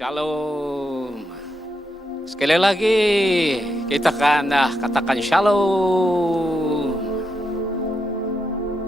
Shalom. Sekali lagi kita akan katakan shalom.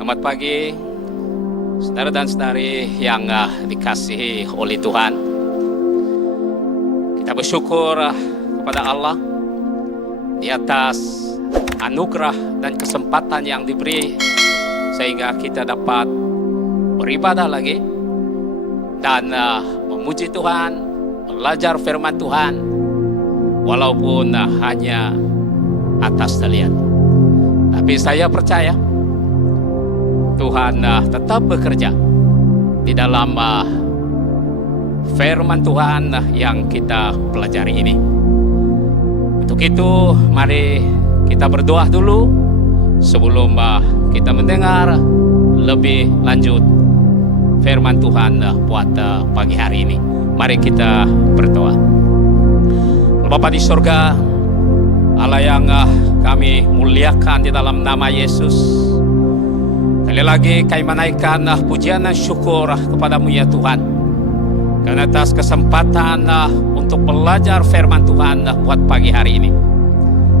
Selamat pagi saudara dan saudari yang dikasihi oleh Tuhan. Kita bersyukur kepada Allah di atas anugerah dan kesempatan yang diberi sehingga kita dapat beribadah lagi dan memuji Tuhan, belajar firman Tuhan walaupun hanya atas talian. Tapi saya percaya Tuhan tetap bekerja di dalam firman Tuhan yang kita pelajari ini. Untuk itu mari kita berdoa dulu sebelum kita mendengar lebih lanjut firman Tuhan buat pagi hari ini. Mari kita berdoa. Bapa di surga, Allah yang kami muliakan di dalam nama Yesus, sekali lagi kami menaikkan pujian dan syukur kepadamu ya Tuhan, karena atas kesempatan untuk belajar firman Tuhan buat pagi hari ini.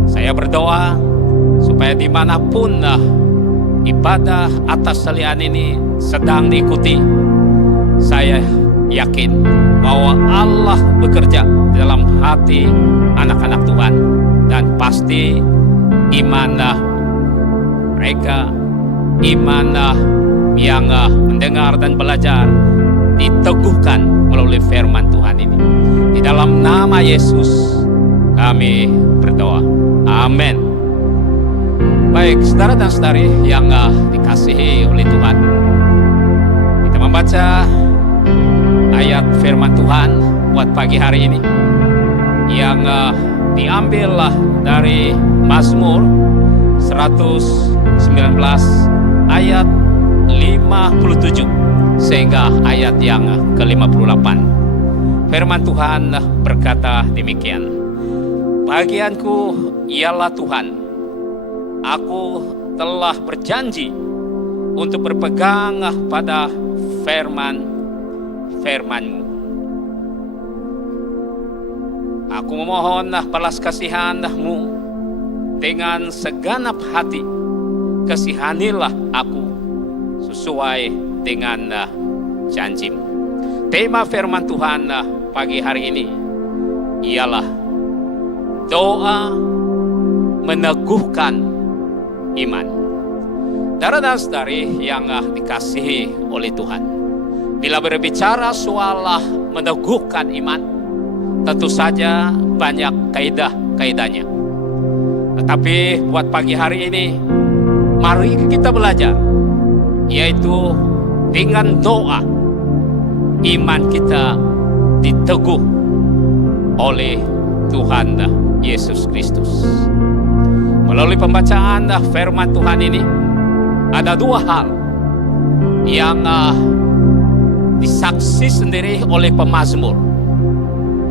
Saya berdoa supaya dimanapun ibadah atas talian ini sedang diikuti, saya yakin bahwa Allah bekerja dalam hati anak-anak Tuhan, dan pasti iman mereka, iman yang mendengar dan belajar diteguhkan melalui firman Tuhan ini. Di dalam nama Yesus kami berdoa, amin. Baik saudara dan saudari yang dikasihi oleh Tuhan, kita membaca ayat firman Tuhan buat pagi hari ini yang diambil dari Mazmur 119 ayat 57 sehingga ayat yang ke-58. Firman Tuhan berkata demikian: bagianku ialah Tuhan, aku telah berjanji untuk berpegang pada firman-Mu. Aku memohon balas kasihan-Mu dengan segenap hati. Kasihanilah aku sesuai dengan janji-Mu. Tema firman Tuhan pagi hari ini ialah doa meneguhkan iman. Saudara dan saudari yang dikasihi oleh Tuhan, bila berbicara soal meneguhkan iman, tentu saja banyak kaidah-kaidahnya. Tetapi buat pagi hari ini, mari kita belajar, yaitu dengan doa, iman kita diteguh oleh Tuhan Yesus Kristus. Melalui pembacaan firman Tuhan ini, ada dua hal yang disaksi sendiri oleh pemazmur,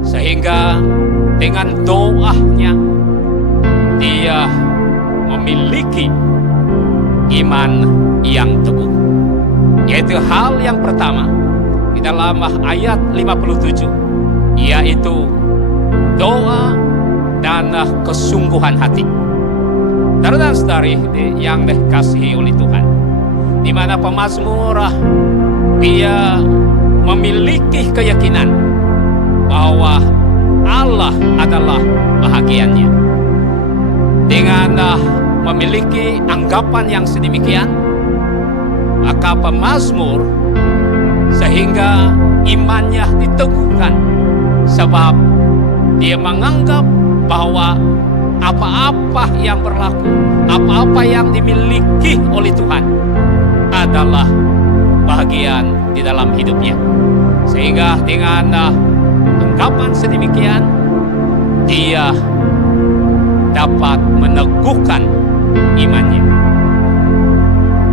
sehingga dengan doanya dia memiliki iman yang teguh. Yaitu hal yang pertama di dalam ayat 57, yaitu doa dan kesungguhan hati. Dan saudari yang dikasihi oleh Tuhan, di mana pemazmur dia memiliki keyakinan bahwa Allah adalah bahagiannya. Dengan memiliki anggapan yang sedemikian, maka pemazmur sehingga imannya diteguhkan, sebab dia menganggap bahwa apa-apa yang berlaku, apa-apa yang dimiliki oleh Tuhan adalah bahagian di dalam hidupnya. Sehingga dengan anggapan sedemikian, dia dapat meneguhkan imannya.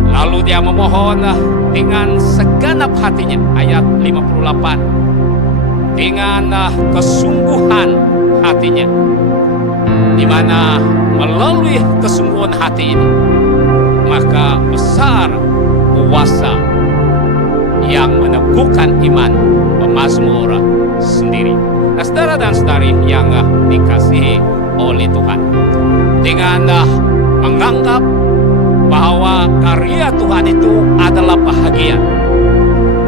Lalu dia memohon dengan segenap hatinya, ayat 58, dengan kesungguhan hatinya, di mana melalui kesungguhan hati ini, maka besar kuasa yang meneguhkan iman pemazmur sendiri. Nah, saudara dan saudari yang dikasihi oleh Tuhan, dengan menganggap bahwa karya Tuhan itu adalah bahagia,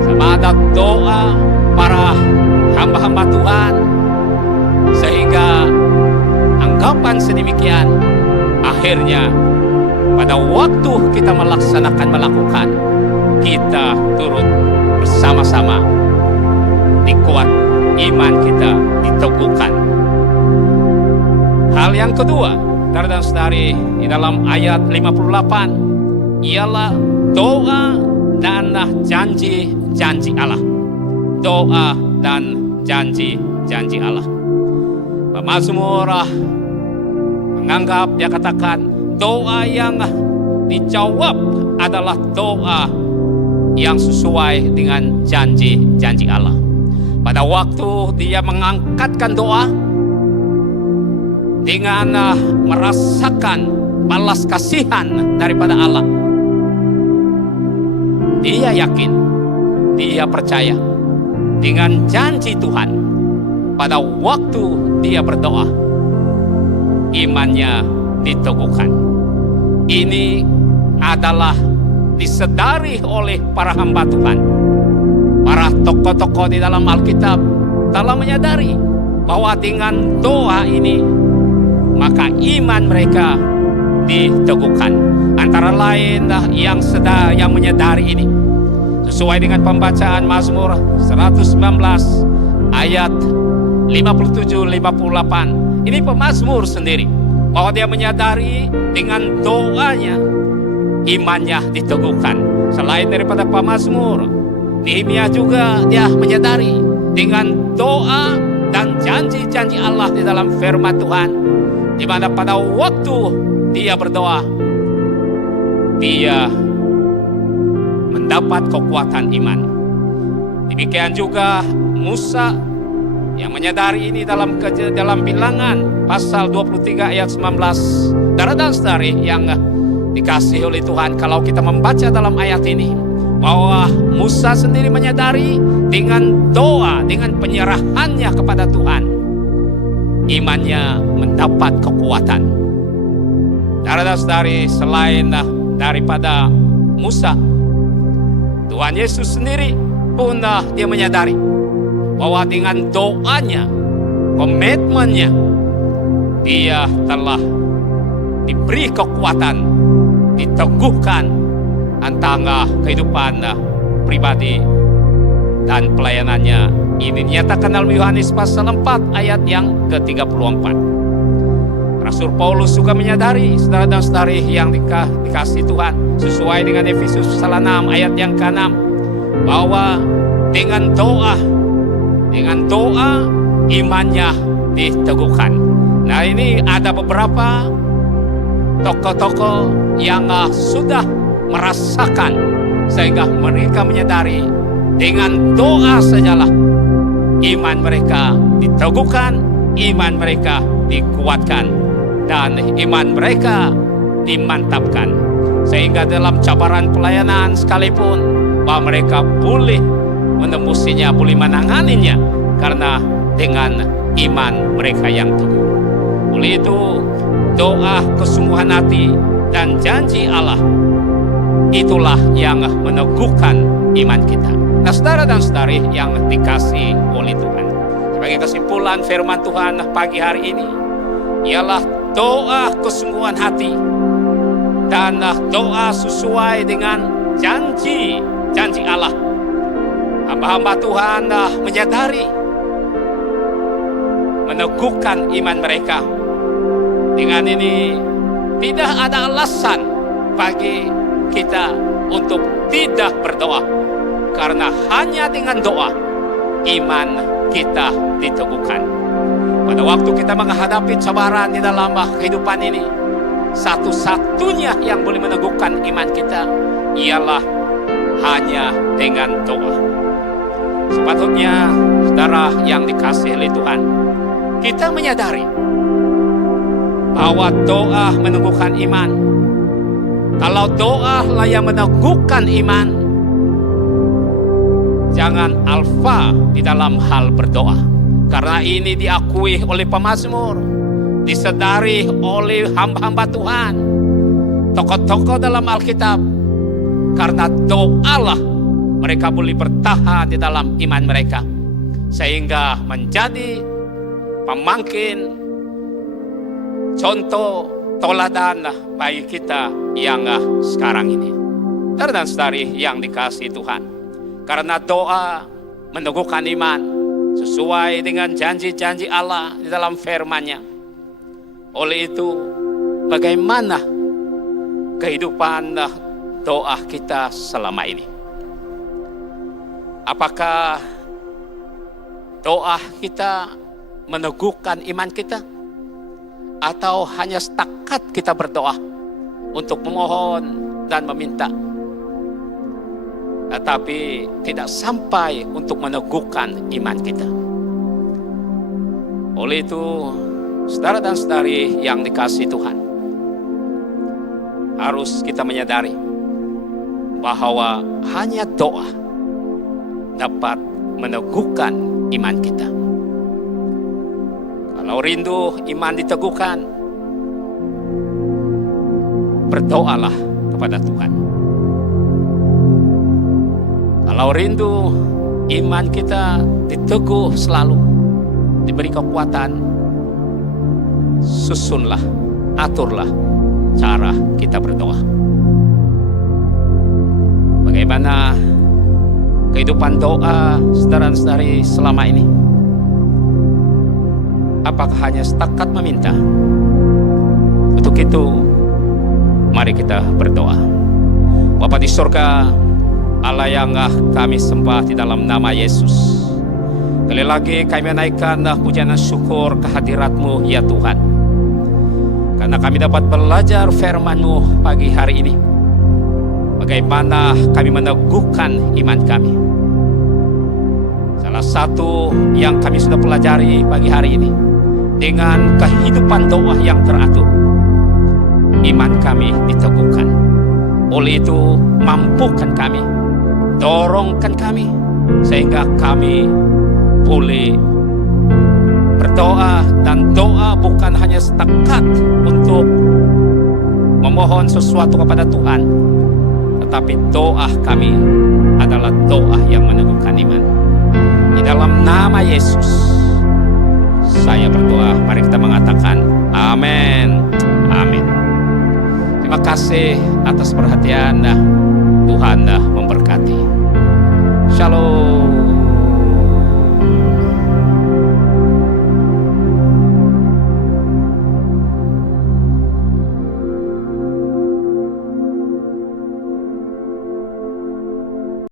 sama ada doa para hamba-hamba Tuhan, sehingga anggapan sedemikian akhirnya pada waktu kita melakukan, kita turut bersama-sama dikuat, iman kita diteguhkan. Hal yang kedua, saudara dan saudari, di dalam ayat 58 ialah doa dan janji-janji Allah. Doa dan janji-janji Allah. Pemazmur menganggap, dia katakan, doa yang dijawab adalah doa yang sesuai dengan janji-janji Allah. Pada waktu dia mengangkatkan doa dengan merasakan balas kasihan daripada Allah, dia yakin, dia percaya dengan janji Tuhan. Pada waktu dia berdoa, imannya diteguhkan. Ini adalah disadari oleh para hamba Tuhan. Para tokoh-tokoh di dalam Alkitab telah menyadari bahwa dengan doa ini maka iman mereka diteguhkan. Antara lain yang menyadari ini, sesuai dengan pembacaan Mazmur 119 ayat 57-58. Ini pemazmur sendiri, bahwa dia menyadari dengan doanya imannya diteguhkan. Selain daripada pemazmur, Nehemia juga dia menyadari dengan doa dan janji-janji Allah di dalam firman Tuhan, di mana pada waktu dia berdoa, dia mendapat kekuatan iman. Demikian juga Musa yang menyadari ini dalam Bilangan pasal 23 ayat 19. Saudara dan saudari yang dikasihi oleh Tuhan, kalau kita membaca dalam ayat ini, bahwa Musa sendiri menyadari dengan doa, dengan penyerahannya kepada Tuhan, imannya mendapat kekuatan. Saudara dan saudari, selain daripada Musa, Tuhan Yesus sendiri pun dia menyadari bahwa dengan doanya, komitmennya, dia telah diberi kekuatan, diteguhkan antara kehidupan pribadi dan pelayanannya. Ini dinyatakan dalam Yohanes pasal 4 ayat yang ke-34. Rasul Paulus juga menyadari, saudara dan saudari yang dikasihi Tuhan, sesuai dengan Efesus pasal 6 ayat yang ke-6, bahwa dengan doa imannya diteguhkan. Nah, ini ada beberapa tokoh-tokoh yang sudah merasakan, sehingga mereka menyadari dengan doa sajalah iman mereka diteguhkan, iman mereka dikuatkan, dan iman mereka dimantapkan, sehingga dalam cabaran pelayanan sekalipun bahwa mereka boleh menembusinya, boleh menanganinya, karena dengan iman mereka yang teguh. Oleh itu, doa kesungguhan hati dan janji Allah itulah yang meneguhkan iman kita. Nah, saudara dan saudari yang dikasihi oleh Tuhan, sebagai kesimpulan firman Tuhan pagi hari ini ialah doa kesungguhan hati dan doa sesuai dengan janji Allah. Hamba-hamba Tuhan menyadari, meneguhkan iman mereka. Dengan ini tidak ada alasan bagi kita untuk tidak berdoa, karena hanya dengan doa iman kita diteguhkan. Pada waktu kita menghadapi cabaran di dalam kehidupan ini, satu-satunya yang boleh meneguhkan iman kita ialah hanya dengan doa. Sepatutnya saudara yang dikasihi oleh Tuhan, kita menyadari bahwa doa meneguhkan iman. Kalau doa lah yang meneguhkan iman, jangan alfa di dalam hal berdoa. Karena ini diakui oleh pemazmur, disadari oleh hamba-hamba Tuhan, tokoh-tokoh dalam Alkitab. Karena doalah mereka boleh bertahan di dalam iman mereka, sehingga menjadi pemangkin, contoh, toladan bagi kita yang sekarang ini. Dan saudari yang dikasihi Tuhan, karena doa meneguhkan iman sesuai dengan janji-janji Allah di dalam firman-Nya. Oleh itu, bagaimana kehidupan doa kita selama ini? Apakah doa kita meneguhkan iman kita? Atau hanya setakat kita berdoa untuk memohon dan meminta, tetapi tidak sampai untuk meneguhkan iman kita? Oleh itu, saudara dan saudari yang dikasihi Tuhan, harus kita menyadari bahwa hanya doa dapat meneguhkan iman kita. Kalau rindu iman diteguhkan, berdoalah kepada Tuhan. Kalau rindu iman kita diteguh selalu, diberi kekuatan, susunlah, aturlah cara kita berdoa. Bagaimana kehidupan doa saudara-saudari selama ini? Apakah hanya setakat meminta? Untuk itu, mari kita berdoa. Bapa di surga, Allah yang kami sembah di dalam nama Yesus, kali lagi kami menaikkan pujian dan syukur kehadirat-Mu ya Tuhan, karena kami dapat belajar firman-Mu pagi hari ini. Bagaimana kami meneguhkan iman kami. Salah satu yang kami sudah pelajari pagi hari ini, dengan kehidupan doa yang teratur, iman kami diteguhkan. Oleh itu, mampukan kami, dorongkan kami, sehingga kami boleh berdoa. Dan doa bukan hanya setakat untuk memohon sesuatu kepada Tuhan, tetapi doa kami adalah doa yang meneguhkan iman. Di dalam nama Yesus saya berdoa, mari kita mengatakan amin, amin. Terima kasih atas perhatian, Tuhan memberkati. Shalom.